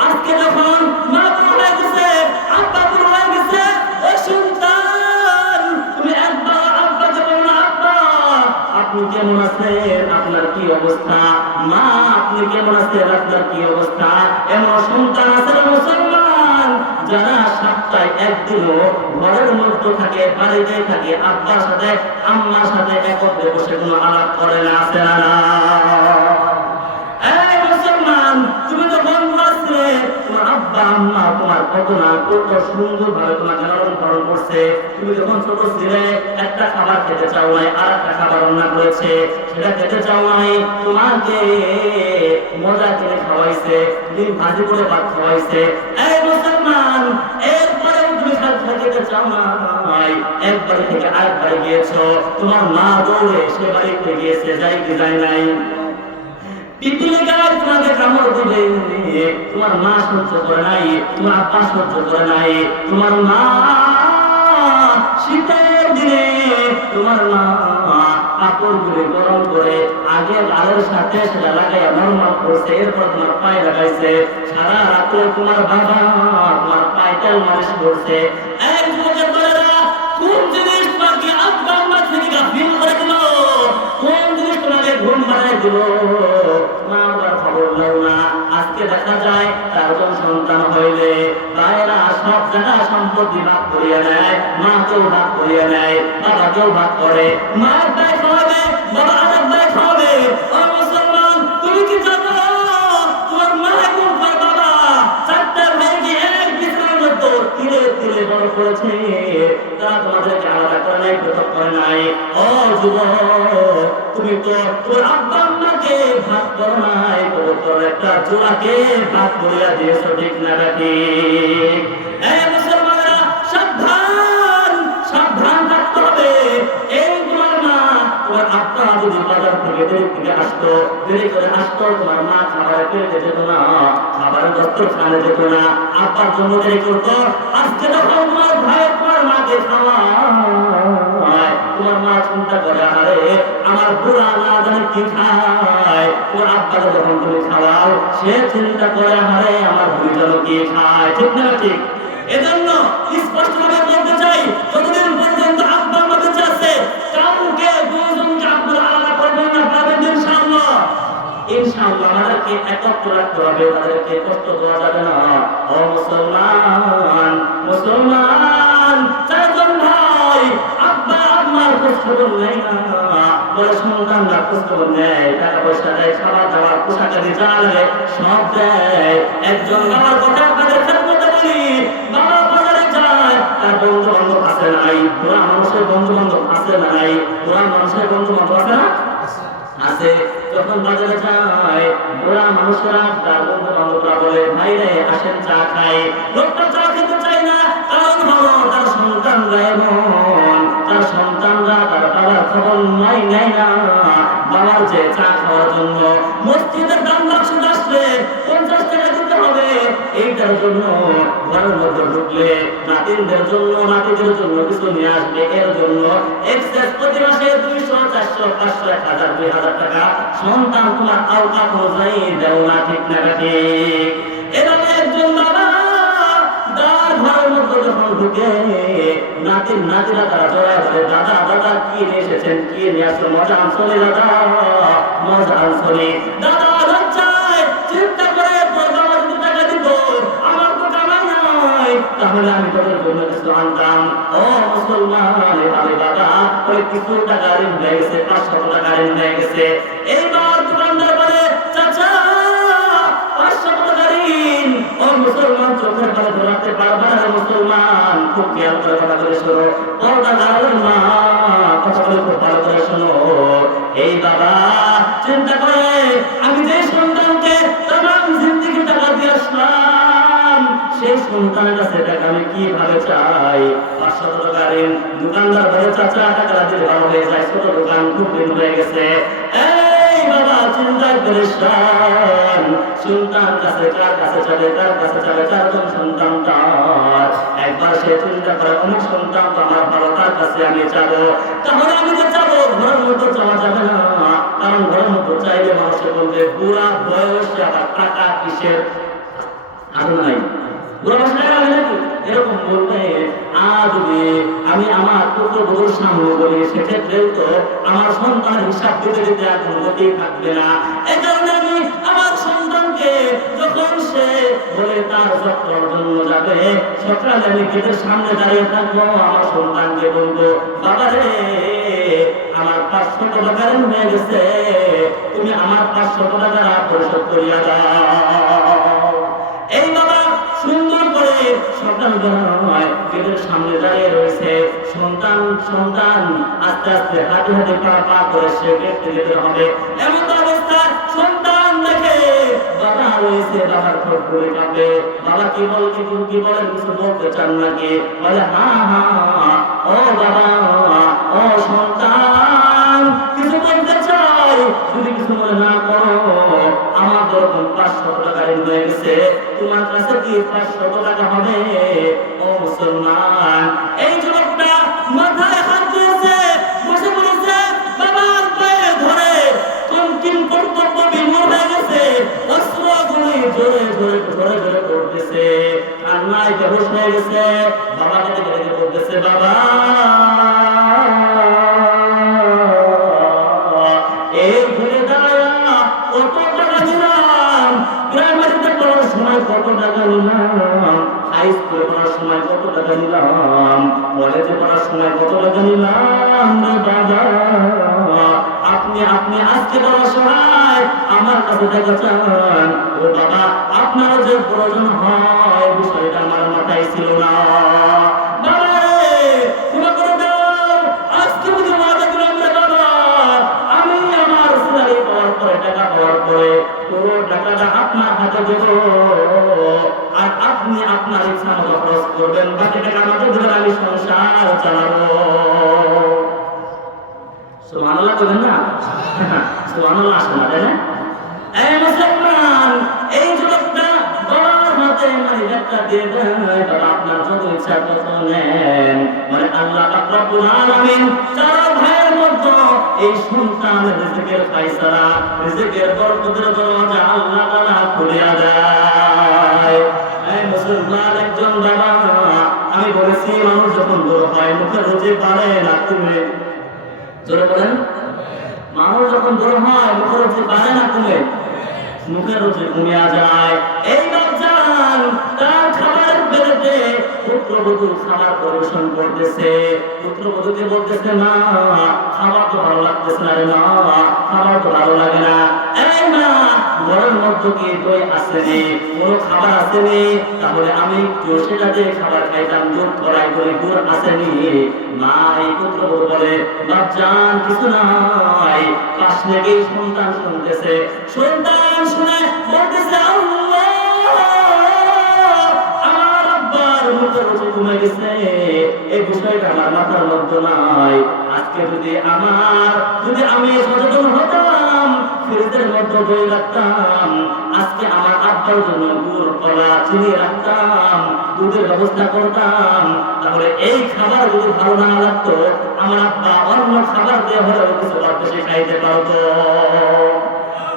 আজকে যখন মা পাগল হয়ে গেছে, আব্বা পাগল হয়ে গেছে, ওই সন্তান তুমি একবার আব্বাকে বলো না আব্বা আপনি কেমন আছেন, আপনার কি অবস্থা? মা আপনি কেমন আছেন, আপনার কি অবস্থা? এমন সন্তান আছে মুসলমান যারা সপ্তাহে একদিনও ঘরের মধ্যে থাকে, বাড়িতে থাকে, আব্বার সাথে আম্মার সাথে একত্রে বসে কোনো আলাপ করে না, আছে না? এই মুসলমান, তুমি যখন বাঁচলে তোমার আব্বা আম্মা তোমার কত সুন্দর ভাবে তোমাকে লালন পালন করছে। তুমি যখন ছোট ছিলে একটা খাবার খেতে চাও নাই, আর একটা খাবার রান্না করেছে, সেটা খেতে চাও নাই, তোমাকে মজা করে খাওয়াইছে, ডিম ভাজি করে ভাত খাওয়াইছে। এই মুসলমান, এরপরেও তুমি খেতে চাও নাই, একবারে থেকে আরেকবারে গিয়েছো, তোমার মা দৌড়ে সে বাড়িতে গিয়েছে, যাই কি যায় নাই? তোমাকে কামড় দিবে, তোমার মা সহ্য করে নাই, তোমার আব্বা সহ্য করে নাই। তোমার মা শীতের দিনে তোমার মা কাপড় গুলি গরম করে আগে গালের সাথে সেটা লাগাইয়া নরমাল করছে, এরপর তোমার পায়ে লাগাইছে। সারা রাত্রে তোমার বাবা তোমার পায়টাল মালিশ করছে। এক যুবকের বলেরা কোন জিনিস তোমাকে আব্বা আম্মা থেকে গাফিল করে দিল, কোন জিনিস তোমাকে ঘুম বাড়াই দিল, মা আবার খবর নাও না। আজকে দেখা যায় 4 জন সন্তান হইলে ভাইরা সব জায়গা সম্পত্তি ভাগ করিয়ে নেয়, মাকেও ভাগ করিয়ে নেয়, বাবাকেও ভাগ করে। মা এক ভাই খাওয়াবে, বাবা আরেক ভাই খাওয়াবে। ও মুসলমান, তুমি কি জানো তোমার মা এবং তোমার বাবা 4টা ভাইকে এক বিছানার মধ্যে তিলে তিলে বড় করেছে, তারা তোমাদেরকে আলাদা করে নাই, পৃথক করে নাই। ও যুবক, তুমি তো তোর আব্বা আম্মাকে ভাগ করো নাই, তোর একটা জোড়াকে ভাগ করিয়া দিয়েছো, ঠিক না ঠিক? এই মুসলমানেরা সাবধান সাবধান থাকতে হবে। এই তোমার মা তোমার আব্বা যদি বাজার থেকে দেরি থেকে আসতো, দেরি করে আসতো, তোমার মা খাবারের পেটে যেত না, খাবারের দস্তরখানে যেত না, আব্বার জন্য দেরি করতো। আজকে যখন তোমার ভাই তোমার মাকে খাওয়ায়, তোমার মা চিন্তা করে আরে আমার বুড়া না জানে কি খায়। তোমার আব্বাকে যখন তুমি খাওয়াও, সে চিন্তা করে আরে আমার দুইজন কি খায়। ঠিক না ঠিক? এজন্য স্পষ্টভাবে বলতে চাই, যতদিন পর্যন্ত আব্বা মা বেঁচে আছে, কাউকে দুজনকে আপনারা আলাদা করবেন না, পাবেন ইনশাআল্লাহ। ইনশাআল্লাহ আমাদেরকে একত্র রাখতে হবে, তাদেরকে কষ্ট দেওয়া যাবে না। ও মুসলমান, মুসলমান চারজন ভাই, আব্বা আম্মার খোঁজ খবর নেয় না, বলে সন্তানরা খোঁজ খবর নেয়, টাকা পয়সা দেয়, খাবার দাবার পোশাক আদি যা লাগে সব দেয়। একজন বাবার কথা আপনাদের খেদমতে বলি, বাবা বাজারে যায়, তার বন্ধু বান্ধব আছে নাই? বুড়া মানুষের বন্ধু বান্ধব আছে নাই? বুড়া মানুষের বন্ধু বান্ধব আছে না? আছে। যখন বাজারে যায়, বুড়া মানুষরা তার বন্ধু বান্ধবরা বলে ভাই রে আসেন চা খাই। লোকটা চা খেতে চায় না, কারণ হলো তার সন্তানরা এমন, তার সন্তানরা তার বাবার খবর নেয় না। বাবার যে চা খাওয়ার জন্য মসজিদের দাম বাক্স আসলে 50 টাকা দিতে হবে, এইটার জন্য ঘরের মধ্যে ঢুকলে নাতিনদের জন্য নাতিদের জন্য কিছু নিয়ে আসবে, এর জন্য এক্সেস প্রতি মাসে 200 400 500 1000 2000 টাকা সন্তান তোমার আওকাত অনুযায়ী দেও না। ঠিক না ঠিক? এভাবে একজন বাবা তার ঘরের মধ্যে যখন ঢুকে নাতির নাতিরা তারা চলে আসে, দাদা দাদা কি নিয়ে এসেছেন, কি নিয়ে আসছো? মজা আনসনি দাদা, মজা আনসনি দাদা। লজ্জায় চিন্তা করে বাবা যদি টাকা দিত, আমার তো কামাই নাই, তাহলে আমি তোদের জন্য কিছু আনতাম। ও মুসলমান, এভাবে বাবা ওই কিছু টাকা ঋণ হয়ে গেছে, 500 টাকা ঋণ হয়ে গেছে। এইবার দোকানদার বলে চাচা 500 টাকা ঋণ। ও মুসলমান চোখের পালে ধরাতে পারবে না। মুসলমান খুব খেয়াল করে কথা করে শোনো, ও দাদার মা কথা বলে খুব ভালো করে শোনো। এই বাবা চিন্তা করে আমি যে সন্তানকে তামাম জিন্দেগি টাকা দিয়ে আসলাম, সেই সন্তানের কাছে টাকা আমি কিভাবে চাই? 500 টাকা ঋণ। দোকানদার বলে চাচা টাকা দিলে ভালো হয়ে যায়, ছোট দোকান খুব ঋণ হয়ে গেছে। এই বাবা চিন্তায় পরেশান, সন্তান কাছে কার কাছে যাবে, কার কাছে যাবে? 4 জন সন্তান তার। একবার সে চিন্তা করে অনেক সন্তান তো আমার ভালো, তার কাছে আমি যাবো। তাহলে আমি তো যাবো, ঘরের মতো যাওয়া যাবে না, কারণ ঘরের মতো চাইলে মানুষের বলবে বুড়া বয়সে আবার টাকা কিসের আরো নাই, বুড়া বয়সে টাকা হবে নাকি এরকম বলবে। আর যদি আমি আমার পুত্রবধূর সামনে বলি, সেক্ষেত্রেও তো আমার সন্তান হিসাব দিতে দিতে আর কোনো গতি থাকবে না। এই কারণে আমি আমার সন্তানকে যখন সে বলে তার যত্নের জন্য যাবে, সকালে আমি গেটের সামনে দাঁড়িয়ে থাকবো, আমার সন্তানকে বলবো বাবা রে আমার 500 টাকা ঋণ হয়ে গেছে, তুমি আমার 500 টাকা পরিশোধ করিয়া দাও। এই বাবা সুন্দর করে সন্তান গেটের সামনে দাঁড়িয়ে রয়েছে। সন্তান আস্তে আস্তে হাঁটে হাঁটে পা করে সে গেট থেকে বের হবে। এমন অবস্থা সন্তান দেখে বাবা রয়েছে, বাবার ঠোঁট ধরে কাঁপে। বাবা কি বলেন কিছু বলতে চান নাকি? বলে হ্যাঁ, ও বাবা, ও সন্তান কিছু বলতে চাই, যদি কিছু মনে না করো। আমার যখন 500 টাকা ঋণ হয়ে গেছে, তোমার কাছে কি 500 টাকা হবে? ও মুসলমান, এই যুবকটা মাথায় হাত দিয়েছে, বসে পড়েছে, বাবার পায়ে ধরে কঠিন কর্তব্য বিমূঢ় হয়ে গেছে, অস্ত্রগুলি জোরে জোরে ধরে ধরে পড়তেছে, কান্নায় বেহুশ হয়ে গেছে। বাবাকে দেখে দেখে বলতেছে বাবা এই ঘুরে দাঁড়ায়া কত টাকা দিলাম, প্রাইমারিতে পড়ার সময় কত টাকা নিলাম, হাই স্কুলে পড়ার সময় কত টাকা নিলাম, কলেজে পড়ার সময় কত টাকা নিলাম রে বাবা, আপনি আজকে পড়ার সময় আমার কাছে টাকা চান। ও বাবা আপনারও যে প্রয়োজন হয় বিষয়টা আমার মাথায় ছিল না। আপনার হাতে দেব, আর আপনি আপনার ইচ্ছা মতো খরচ করবেন, বাকি টাকা আমাকে দেবেন, আমি সংসার চালাবো। সুবহানাল্লাহ বলেন না? সুবহানাল্লাহ আসে না, তাই না? এই মুসলমান, এই যুবকটা বাবার হাতে মানিব্যাগটা দিয়ে দেয়, বাবা আপনার যত ইচ্ছা তত নেন। মানে আল্লাহ পাক রব্বুল আলামিন চার ভাইয়ের মধ্যে এই সন্তানের রিজিকের ফায়সালা, রিজিকের বরকতের দরজা আল্লাহ তাআলা খুলে দেয়। এই মুসলমান, একজন বাবা, আমি বলেছি মানুষ যখন বড় হয় মুখের রুচি বাড়ে না কমে? জোরে বলেন। মানুষ যখন বড় হয় মুখের রুচি বাড়ে না কমে? মুখের রুচি কমে যায়। এই বাচ্চান তার খাবারের বেড়েতে পুত্রবধূ খাবার পরিবেশন করতেছে, পুত্রবধূকে বলতেছে না খাবার তো ভালো লাগতেছে না রে মা, খাবার তো ভালো লাগে না। এই মা, ঘরের মধ্যে কি দই আসেনি, কোনো খাবার আসেনি, তাহলে আমি একটু সেটা দিয়ে খাবার খাইতাম, দুধ করাই করে গুড় আসেনি। মা এই পুত্রবধূ বলে বাচ্চান কিছু নাই। পাশ থেকে সন্তান শুনতেছে, সন্তান শুনে বলতেছে আল্লাহ আমার আব্বার মুখের রুচি কমে গেছে, এই বিষয়টা আমার মাথার মধ্যে নাই। আজকে যদি আমি সচেতন হতাম, ফ্রিজের মধ্যে দই রাখতাম, আজকে আমার আব্বার জন্য গুড় কলা চিনি রাখতাম, দুধের ব্যবস্থা করতাম, তাহলে এই খাবার যদি ভালো না লাগতো আমার আব্বা অন্য খাবার দিয়ে হলেও কিছু বেশি খাইতে পারতো।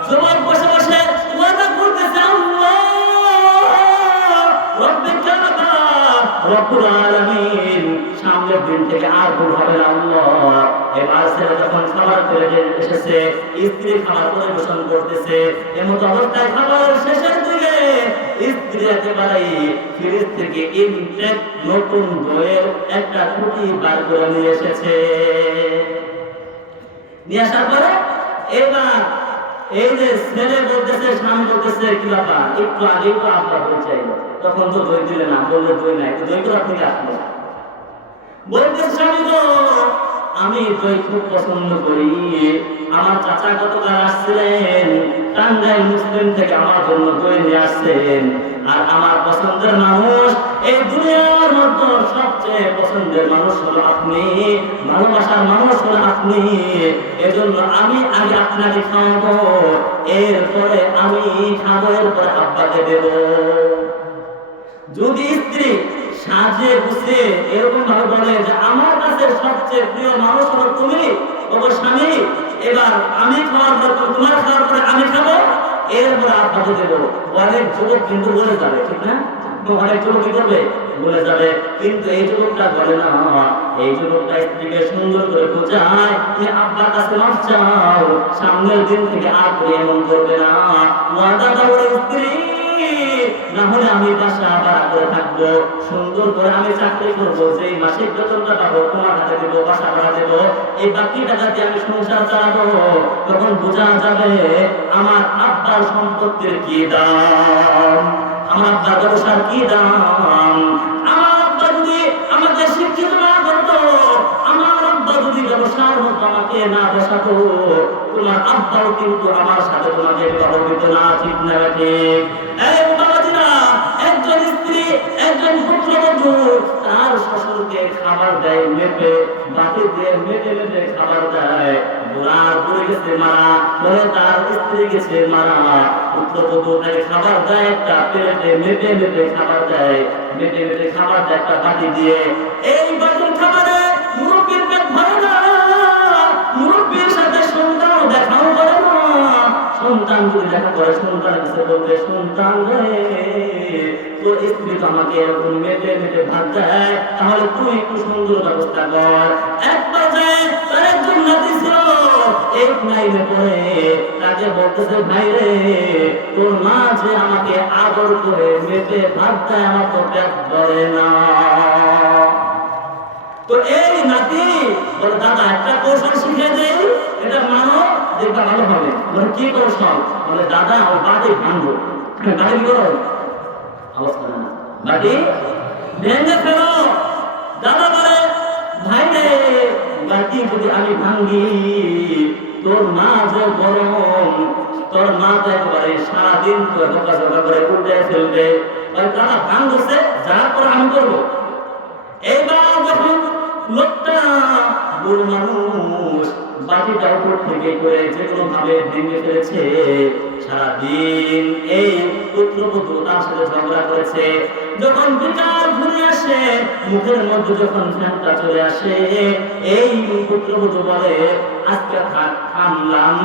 সবাই বসে বসে ওয়াদা করতেছে আল্লাহ রব্বুল আলামিন, সামনের দিন থেকে আর ভুল হবে না আল্লাহ। এবার ছেলে যখন খাবার করে এসেছে, স্ত্রী খাবার পরিবেশন করতেছে, এমন অবস্থায় খাবার শেষের দিকে স্ত্রী একেবারে ফ্রিজ থেকে ইনটেক নতুন দইয়ের একটা খুঁটি বার করে নিয়ে এসেছে। নিয়ে আসার পরে এবার এই যে ছেলে বলতেছে, স্বামী বলতেছে কি বাবা একটু আগেই তো আব্বা হয়ে চাইল, তখন তো দই দিলে না, বললে দই নাই, দই কোথা থেকে আসলো? বলতেছে স্বামী গো আমি দই খুব পছন্দ করি, আমার চাচা গতকাল আসছিলেন টাঙ্গাইল মুসলিম থেকে আমার জন্য দই নিয়ে আসছেন, আর আমার পছন্দের মানুষ এই দুনিয়ার মধ্যে সবচেয়ে পছন্দের মানুষ হলো আপনি, ভালোবাসার মানুষ হলো আপনি, এজন্য আমি আগে আপনাকে খাওয়াবো, এরপরে আমি খাবো, এরপরে আব্বাকে দেব। যদি স্ত্রী সাজে গুছিয়ে এরকম ভাবে বলে যে আমার কাছে সবচেয়ে প্রিয় মানুষ হলো তুমি, ওগো স্বামী, এবার আমি খাওয়ার পর তোমার খাওয়ার পরে আমি খাবো, এরপরে আব্বাকে দেবো, অনেক যুবক কিন্তু বলে যাবে, ঠিক না? অনেক যুবক কি করবে? বলে যাবে। কিন্তু এই যুবকটা বলে না, এই যুবকটা স্ত্রীকে সুন্দর করে বোঝায় যে আব্বার কাছে মাফ চাও, সামনের দিন থেকে আর এমন করবে না, ওয়াদা দাও স্ত্রী, না হলে আমি বাসা ভাড়া করে থাকবো, সুন্দর করে আমি চাকরি করবো, যেই মাসিক বেতনটা পাবো তোমার হাতে দেবো, বাসা ভাড়া দেবো, এই বাকি টাকা দিয়ে আমি সংসার চালাবো। তখন বোঝা যাবে আমার আব্বার সম্পত্তির কি দাম, আমার আব্বার ব্যবসার কি দাম। আমার আব্বা যদি আমাকে শিক্ষিত না করতো, আমার আব্বা যদি ব্যবসার মতো আমাকে না বসাতো, তোমার আব্বাও কিন্তু আমার সাথে তোমাকে বিবাহ দিত না, ঠিক না ঠিক? এই বাবাজিরা, একজন স্ত্রী একজন পুত্রবধূ তার শ্বশুরকে খাবার দেয় মেপে, বাকি দিয়ে মেপে মেপে খাবার দেয়, বুড়ার বুড়ি গেছে মারা, বলে তার স্ত্রী গেছে মারা, পুত্রবধূ তাকে খাবার দেয় একটা প্লেটে, মেপে মেপে খাবার দেয়, মেপে মেপে খাবার দেয় একটা বাটি দিয়ে। এই বাটির খাবারে মুরব্বীর পেট ভরে না, মুরব্বীর সাথে সন্তান দেখাও করে না, সন্তান যদি দেখা করে সন্তানের কাছে বলবে সন্তান রে তোর স্ত্রী তো আমাকে এরকম মেপে মেপে ভাত দেয়, তাহলে তুই একটু সুন্দর ব্যবস্থা কর। এক পর্যায়ে তার একজন নাতি ছিল, এক নাইনে পড়ে, তাকে বলতেছে ভাই রে তোর মা যে আমাকে আদর করে মেপে ভাত দেয়, আমার তো পেট ধরে না। তো এই নাতি বলে দাদা একটা কৌশল শিখে দেই, এটা মানো দেখবা ভালো হবে। বলে কি কৌশল? বলে দাদা ও বাড়ি ভাঙবো। বাড়ি কি করো? অবস্থা না, বাড়ি ভেঙে ফেলো। দাদা বলে ভাই রে বাড়ি যদি আমি ভাঙি, তোর মা যে গরম, তোর মা তো একেবারে সারাদিন তো বকাঝকা করে উঠে ফেলবে। দাদা ভাঙছে যা করে আমি করবো। এইবার যখন লোকটা বুড়ো মানুষ বাটিটা উপর থেকে করে যে কোনো ভাবে ভেঙে ফেলেছে। সারাদিন এই পুত্রবধূ তার সাথে ঝগড়া করেছে। যখন বিকাল ঘুরে আসে, মুখের মধ্যে যখন ফ্যানটা চলে আসে, এই পুত্রবধূ বলে আজকে থামলাম,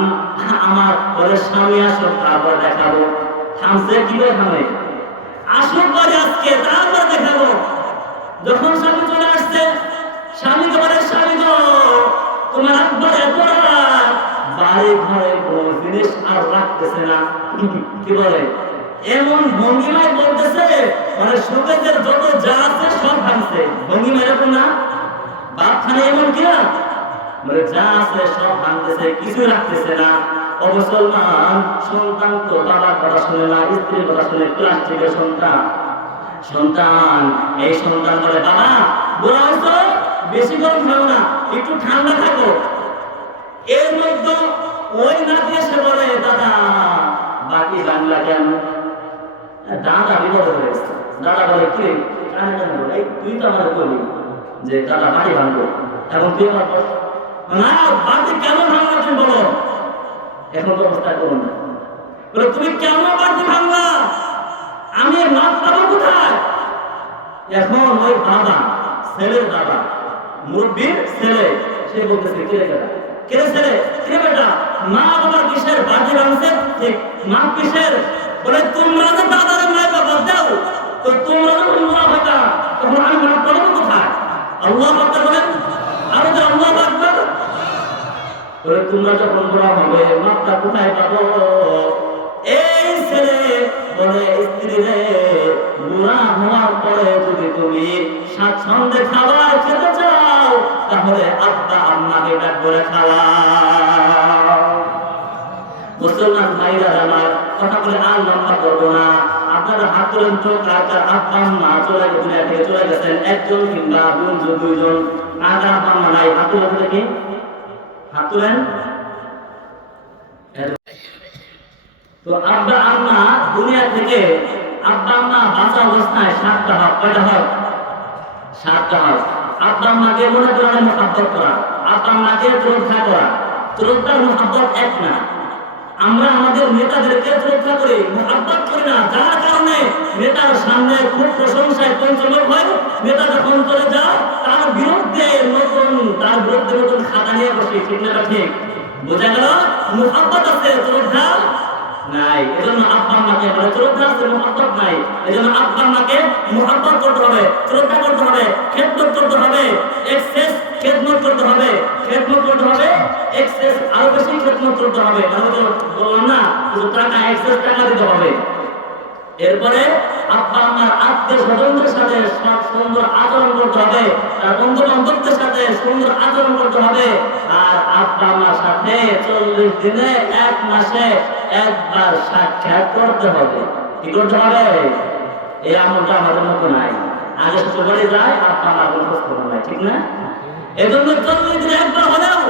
আমার পরে স্বামী আসো তারপর দেখাবো। থামছে কি করে থামে? আসো পরে আজকে তারপর দেখাবো। যখন স্বামী চলে আসছে, স্বামী বলে স্বামী গো, তোমার আব্বার এত রাগ, বাড়ি ঘরে কোনো জিনিস আর রাখতেছে না। কি বলে? এমন ভঙ্গিমায় বলতেছে মানে সুবেদের যত যা আছে সব ভাঙছে। ভঙ্গিমা এরকম না? বাপখানে এমন কিনা মানে যা আছে সব ভাঙতেছে, কিছু রাখতেছে না। অবসলমান সন্তান তো বাবার কথা শুনে না, স্ত্রীর কথা শুনে, প্লাস্টিকের সন্তান। এই সন্তান বলে বাবা বলা হতো বেশি গরম খাও না, একটু ঠান্ডা থাকো। এর মধ্যে ওই নাতি এসে বলে দাদা বাকি বাংলা কেন? দাদা বিপদ হয়ে গেছে। দাদা বলে কি কানে কানে বলে তুই তো আমার বলি যে দাদা বাড়ি ভাঙবো, এখন তুই আমার না বাড়ি কেন ভাঙবা তুমি বলো, এখন ব্যবস্থা করো না। বলে তুমি কেন বাড়ি ভাঙবা, আমি মাপ পাবো কোথায়? এখন ওই বাবা, ছেলের বাবা, মুরব্বীর ছেলে, সে বলতেছে কে রে কে ছেলে কে বেটা, মা বাবার কিসের বাড়ি ভাঙছে, ঠিক মা কিসের? বলে তোমরা যে দাদার মায়ের বাবা দাও, তো তোমরা যখন মা বেটা তখন আমি মাপ পাবো কোথায়? আল্লাহু আকবার বলেন, আরো যে আল্লাহু আকবার। বলে তোমরা যখন বড় হবে মাপটা কোথায় পাবো? এই ছেলে বলে স্ত্রী রে, বুড়া হওয়ার পরে যদি তুমি স্বাচ্ছন্দ্যে খাবার খেতে চাও তাহলে আব্বা আম্মাকে ডাক করে খাওয়াও। মুসলমান ভাইরা আমার কথা বলে আর লম্বা করবো না। আপনারা হাত তুলেন তো কার কার আব্বা আম্মা চলে দুনিয়া থেকে চলে গেছেন, একজন কিংবা দুইজন। আগে আব্বা আম্মা নাই, হাত তুলেন দেখি, হাত তুলেন। তো আব্বা আম্মা দুনিয়া থেকে আব্বা আম্মা বাঁচা অবস্থায় 7টা হক, কয়টা হক? 7টা হক। আব্বা আম্মাকে মনে করেন মহব্বত করা, আব্বা আম্মাকে শ্রদ্ধা করা। শ্রদ্ধার মহব্বত এক না। আমরা আমাদের নেতাদেরকে শ্রদ্ধা করি, মহব্বত করি না, যার কারণে নেতার সামনে খুব প্রশংসায় পঞ্চমক হয়। নেতা যখন চলে যায় তার বিরুদ্ধে নতুন খাতা নিয়ে বসে, ঠিক না? ঠিক বোঝা গেল? মহব্বত আছে, শ্রদ্ধা নাই। এজন্য আব্বা আম্মাকে বলে শ্রদ্ধা আছে, মহব্বত নাই। এজন্য আব্বা আম্মাকে মহব্বত করতে হবে, শ্রদ্ধা করতে হবে, খেদমত করতে হবে, এক্সেস খেদমত করতে হবে, খেদমত করতে হবে, এক্সেস আরো বেশি খেদমত করতে হবে। তাহলে বললাম না কিছু টাকা, এক্সেস টাকা দিতে হবে। এরপরে আব্বা আম্মার আত্মীয় স্বজনদের সাথে সুন্দর আচরণ করতে হবে, তার বন্ধু বান্ধবদের সাথে সুন্দর আচরণ করতে হবে। আর আব্বা আম্মার সাথে 40 দিনে 1 মাসে একবার সাক্ষাৎ করতে হবে। কি করতে হবে? এই আমলটা আমাদের মতো নাই। আগে শ্বশুরবাড়ি যায়, আব্বা আম্মার কোনো খোঁজ খবর নাই, ঠিক না? এজন্য 40 দিনে একবার হলেও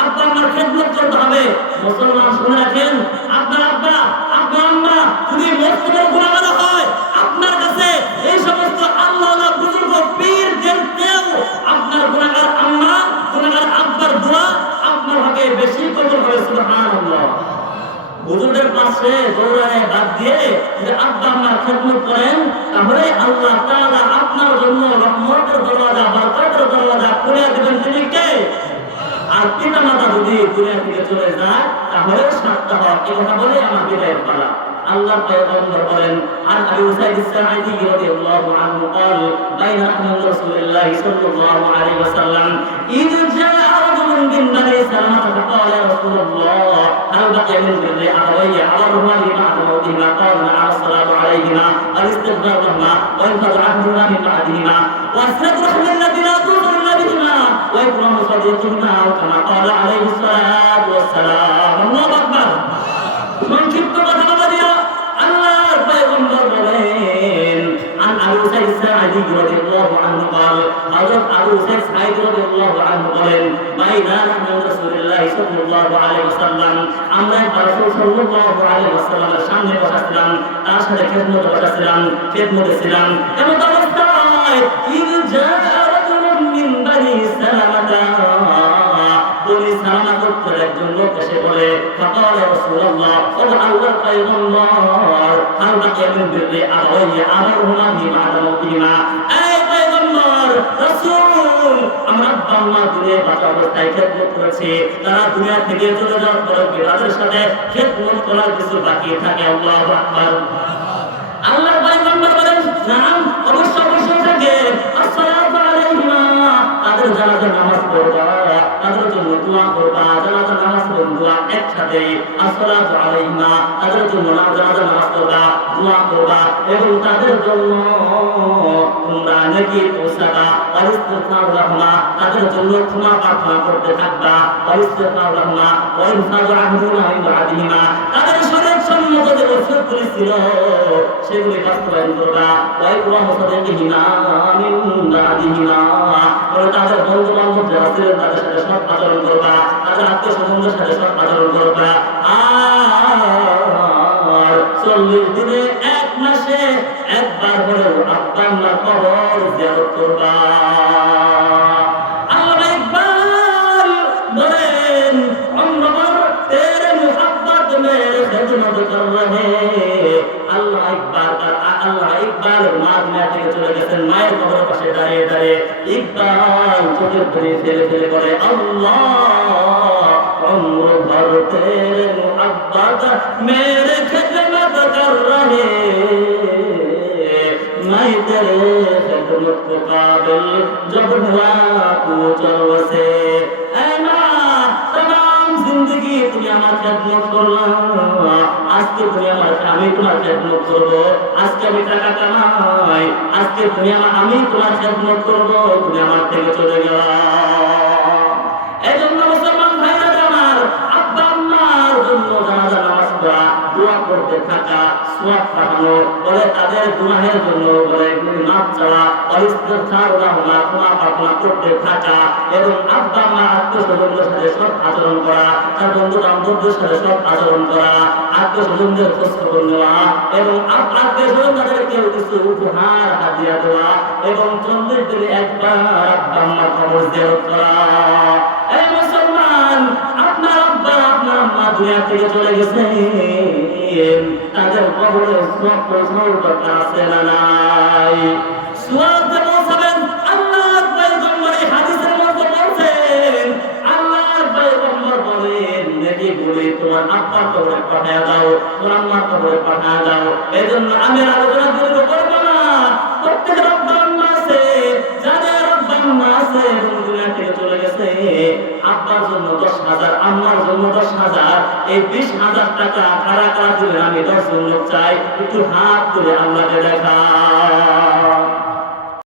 আব্বা আম্মার খেদমত করতে হবে। মুসলমান শুনে রাখেন, আপনার আব্বা আপনার আম্মা যদি মসজিদের গুনাহগার হয়, আপনার কাছে এই সমস্ত আল্লাহওয়ালা বুজুর্গ পীরদেরকেও আপনার গুনাহগার আম্মা গুনাহগার আব্বার দোয়া আপনার হকে বেশি কবুল হবে। সুবহানাল্লাহ। হুজুরের পাশে দৌড়ায় বাদ দিয়ে যে আব্বা আম্মার খেদমত করেন, তাহলে আল্লাহ তাআলা আপনার জন্য রহমতের দরওয়াজা, বরকতের দরওয়াজা খুলে দিবেন। তিনি কে? আর পিতা মাতা যদি দুনিয়া থেকে চলে যায় তাহলে 7টা হক। এই কথা বলে আমার বিদায়ের পালা। আল্লাহ পয়গম্বর বলেন, আন আবি উসাইদ আস-সাঈদী রাদিয়াল্লাহু আনহু قال بين رسول الله صلى الله عليه وسلم إذ جاء رجل من بني سلمة فقال يا رسول الله هل بقي من بر أبوي أبرهما بعد موتهما؟ قال نعم الصلاة عليهما والاستغفار لهما وإنفاذ عنهما من بعدهما وأسند رحم الذي لا تضر بهما وإكرام صديقهما كما قال عليه الصلاة والسلام। الله أكبر। সংক্ষিপ্ত কথা বলা দিয়া আল্লাহর পয়গম্বর বলেন, আন আবু সাঈদ আস-সাঈদী রাদিয়াল্লাহু আনহু قال হযরত আবু সাঈদ সাঈদী রাদিয়াল্লাহু আনহু বলেন, বাইনা রাসূলুল্লাহ সাল্লাল্লাহু আলাইহি ওয়াসাল্লাম, আমরা রাসূল সাল্লাল্লাহু আলাইহি ওয়াসাল্লামের সামনে বসেছিলাম, তার সাথে খেদমতে বসেছিলাম, খেদমতে ছিলাম। এমন অবস্থায় ইন জাআ রাজুলুম মিন বানি সালামাতা, বনি সালামা রাসূলুল্লাহ ও আল্লাহর পয়গম্বর হাল বাকিয়া মিন বিররি আবাওয়াইয়া আমারহুমা বিমা আদামতিমা। এই পয়গম্বর রাসূল, আমরা আব্বা আম্মা দুনিয়ায় বাঁচা অবস্থায় খেদমত করেছি, তারা দুনিয়া থেকে চলে যাওয়ার পরে তাদের সাথে খেদমত করার কিছু বাকি থাকে। আল্লাহু আকবার। আল্লাহর পয়গম্বর বলেন, নাম অবশ্যই থাকে। আসসালাতু আলাইহিমা, তাদের জানাজা নামাজ পড়বা, তাদের জন্য দোয়া করবা। জানাজা নামাজ পড়বা একসাথে। আসসালাতু আলাইহিমা, তাদের জন্য জানাজা নামাজ পড়বা, দোয়া করবা এবং তাদের জন্য তোমরা নেকি পৌঁছাবা। ইস্তিগফার লাহুমা, তাদের জন্য ক্ষমা প্রার্থনা করতে থাকবা। ইস্তিগফার লাহুমা ওয়া ইনফাযু আনহুমা মিন বা'দিহিমা, তাদের শরীর সম্মত যে ওসিয়তগুলি ছিল সেগুলি বাস্তবায়ন করবা। ওয়া ইকরামু সাদিকিহিমা মিন বা'দিহিমা, তাদের বন্ধু বান্ধব যারা ছিলেন তাদের সাথে সৎ আচরণ করবা, তাদের আত্মীয় স্বজনদের সাথে সৎ আচরণ করবা। আর 40 দিনে 1 মাসে একবার হলেও আব্বা আম্মার কবর জিয়ারত করবা। আল্লাহ ইকবাল বলেন, উম্মর তেরে মুহাব্বত মেরে খিদমত কর রহে। আল্লাহ ইকবাল মা দুনিয়া থেকে চলে গেছেন, মায়ের কবরের পাশে দাঁড়িয়ে দাঁড়িয়ে ইকবাল চোখের পানি ফেলে ফেলে বলে, আল্লাহ উম্র ভর তেরে মুহাব্বত মেরে খিদমত কর রহে, मैं तेरे खिदमत को काबिल जब हुआ तू चलो से। ऐ माँ, तमाम जिंदगी তুমি আমার খেদমত করলা, আজকে তুমি আমার, আমি তোমার খেদমত করব। আজকে আমি টাকা কামাই, আজকে আমি তোমার খেদমত করব, তুমি আমার থেকে চলে গেলা। এজন্য মুসলমান ভাইরা আমার, আব্বা আম্মার জন্য জানাজা নামাজ পড়া, দোয়া করতে থাকা, সওয়াব পাঠানো, বলে তাদের গুনাহের জন্য বলে মাফ চাওয়া, ইস্তিগফার লাহুমা, ক্ষমা প্রার্থনা করতে থাকা এবং আব্বা আম্মা আত্মীয় স্বজনদের সাথে সৎ আচরণ করা, তার বন্ধু বান্ধবদের সাথে সৎ আচরণ করা, আত্মীয় স্বজনদের খোঁজ খবর নেওয়া এবং আত্মীয় স্বজন তাদেরকে কিছু উপহার হাদিয়া দেওয়া এবং 40 দিনে একবার আব্বা আম্মার কবর জিয়ারত করা। এই মুসলমান, আপনার আব্বা আপনার আম্মা দুনিয়া থেকে চলে গেছে, তাদের কবরে সওয়াব পৌঁছানোর দরকার আছে না নাই? সওয়াব পৌঁছাবেন। আল্লাহর পয়গম্বর এই হাদিসের মধ্যে বলছেন, আল্লাহর পয়গম্বর বলেন, নেকি বলে তোমার আব্বার কবরে পাঠায়া দাও, তোমার আম্মার কবরে পাঠায়া দাও। এজন্য আমি আলোচনা দীর্ঘ করব না। প্রত্যেকের আব্বা আম্মা আছে, যাদের আব্বা আম্মা আছে এবং দুনিয়া থেকে চলে গেছে, আব্বার জন্য 10,000, আম্মার জন্য 10,000, এই 20,000 টাকা কারা কারা দিবেন? আমি 10 জন লোক চাই, একটু হাত তুলে আল্লাহকে দেখা।